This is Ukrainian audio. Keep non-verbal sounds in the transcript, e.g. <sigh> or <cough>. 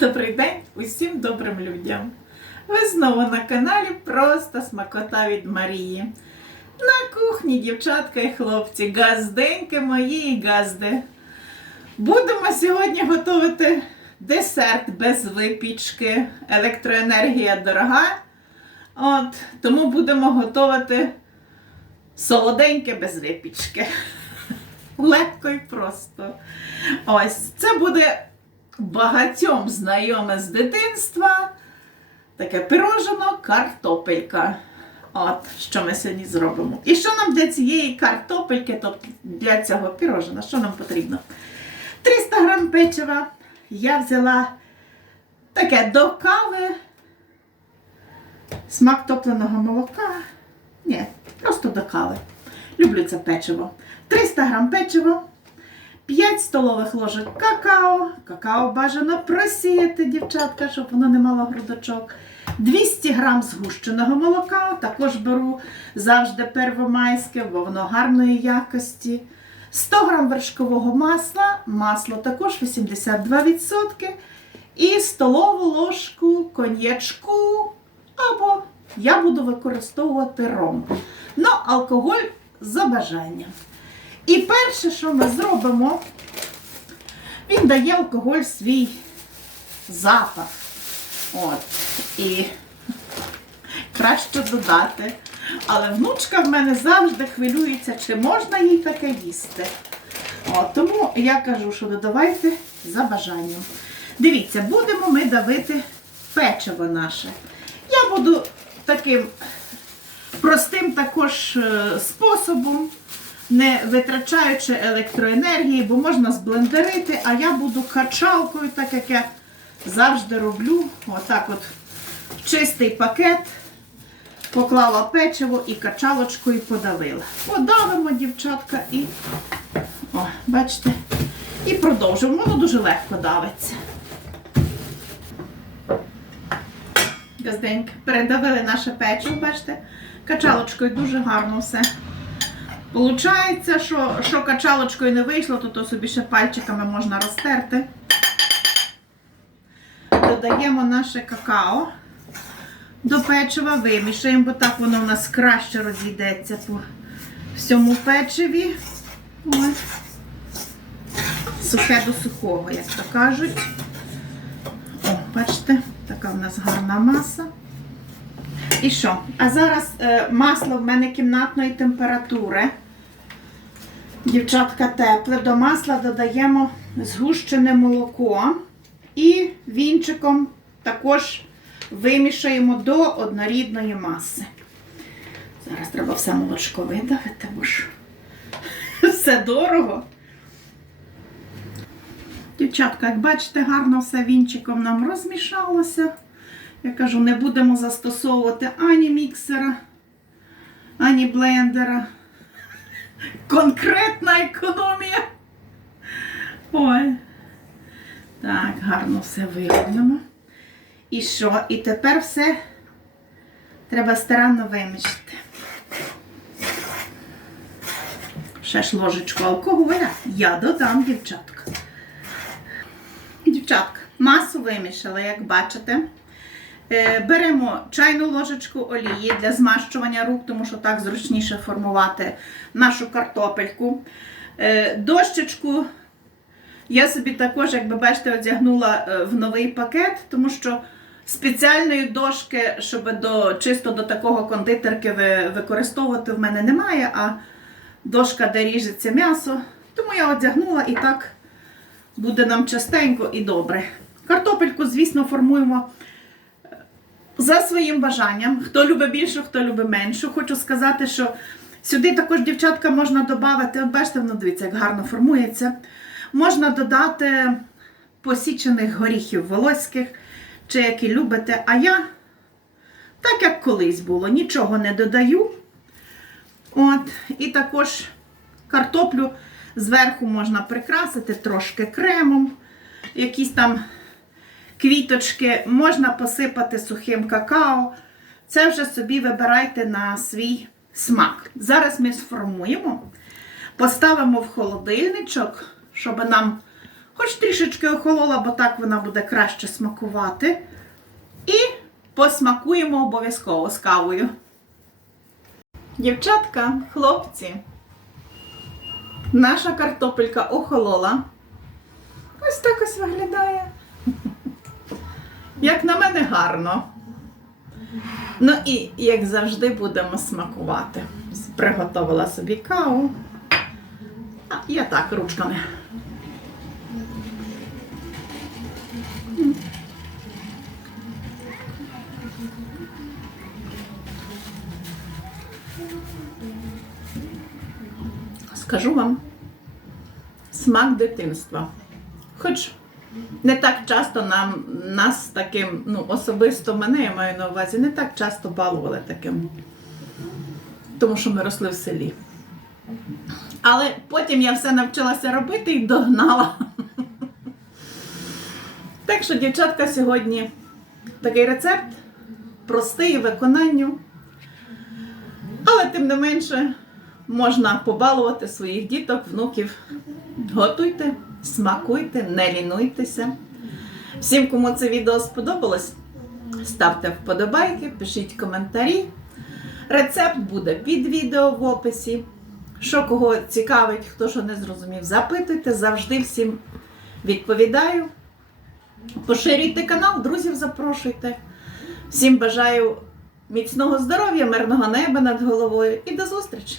Добрий день усім добрим людям. Ви знову на каналі Просто Смакота від Марії. На кухні, дівчатка і хлопці, газденьки мої і газди. Будемо сьогодні готувати десерт без випічки. Електроенергія дорога. От, тому будемо готувати солоденьке без випічки. <laughs> Легко і просто. Ось це буде багатьом знайоме з дитинства. Таке пирожено картопелька. От, що ми сьогодні зробимо. І що нам для цієї картопельки, тобто для цього пирожена, що нам потрібно? 300 грам печива я взяла таке до кави, смак топленого молока. Ні, просто до кави. Люблю це печиво. 300 грам печива, 5 столових ложок какао. Какао бажано просіяти, дівчатка, щоб воно не мало грудочок. 200 грам згущеного молока. Також беру завжди первомайське, бо воно гарної якості. 100 грам вершкового масла, масло також 82%. І столову ложку коньячку. Або я буду використовувати ром. Ну, алкоголь за бажанням. І перше, що ми зробимо, він дає алкоголь свій запах. От. І <laughs> краще додати. Але внучка в мене завжди хвилюється, чи можна їй таке їсти. От, тому я кажу, що додавайте за бажанням. Дивіться, будемо ми давити печиво наше. Я буду таким простим також е, способом не витрачаючи електроенергії, бо можна зблендерити, а я буду качалкою, так як я завжди роблю. Отак от чистий пакет поклала печиво і качалочкою подавила. Подавимо, дівчатка, і о, бачите, і продовжуємо. Воно дуже легко давиться. Газденьки, передавили наше печиво, бачите, качалочкою дуже гарно все. Получається, що, що качалочкою не вийшло, то, то собі ще пальчиками можна розтерти. Додаємо наше какао до печива, вимішаємо, бо так воно у нас краще розійдеться по всьому печиві. Ось. Сухе до сухого, як то кажуть. О, бачите, така в нас гарна маса. І що? А зараз е, масло в мене кімнатної температури. Дівчатка тепле. До масла додаємо згущене молоко і вінчиком також вимішаємо до однорідної маси. Зараз треба все молочко видавити, бо ж <laughs> все дорого. Дівчатка, як бачите, гарно все вінчиком нам розмішалося. Я кажу, не будемо застосовувати ані міксера, ані блендера. Конкретна економія. Ой. Так, гарно все виробимо. І що? І тепер все треба старанно вимішати. Ще ж ложечку алкоголя я додам, дівчатка. Дівчатка, масу вимішала, як бачите. Е, Беремо чайну ложечку олії для змащування рук, тому що так зручніше формувати нашу картопельку. Е, Дощечку я собі також, як ви бачите, одягнула е, в новий пакет, тому що спеціальної дошки, щоб до, чисто до такого кондитерки використовувати в мене немає, а дошка, де ріжеться м'ясо. Тому я одягнула і так буде нам частенько і добре. Картопельку, звісно, формуємо за своїм бажанням. Хто любить більшу, хто любить меншу. Хочу сказати, що сюди також дівчатка можна додати, бачите, воно дивіться, як гарно формується. Можна додати посічених горіхів волоських, чи які любите. А я, так як колись було, нічого не додаю. От, і також картоплю зверху можна прикрасити трошки кремом, якісь там квіточки, можна посипати сухим какао. Це вже собі вибирайте на свій смак. Зараз ми сформуємо, поставимо в холодильничок, щоб нам хоч трішечки охолола, бо так вона буде краще смакувати. І посмакуємо обов'язково з кавою. Дівчатка, хлопці, наша картопелька охолола. Ось так ось виглядає. Як на мене, гарно. Ну і, як завжди, будемо смакувати. Приготувала собі каву. А, я так, ручками. Скажу вам, смак дитинства. Хоч не так часто нам нас таким, ну, особисто мене я маю на увазі, не так часто балували таким. Тому що ми росли в селі. Але потім я все навчилася робити і догнала. <laughs> Так що, дівчатка, сьогодні такий рецепт, простий у виконанню. Але тим не менше можна побалувати своїх діток, внуків. Готуйте, смакуйте, не лінуйтеся. Всім, кому це відео сподобалось, ставте вподобайки, пишіть коментарі. Рецепт буде під відео в описі. Що кого цікавить, хто що не зрозумів, запитуйте. Завжди всім відповідаю. Поширюйте канал, друзів запрошуйте. Всім бажаю міцного здоров'я, мирного неба над головою і до зустрічі!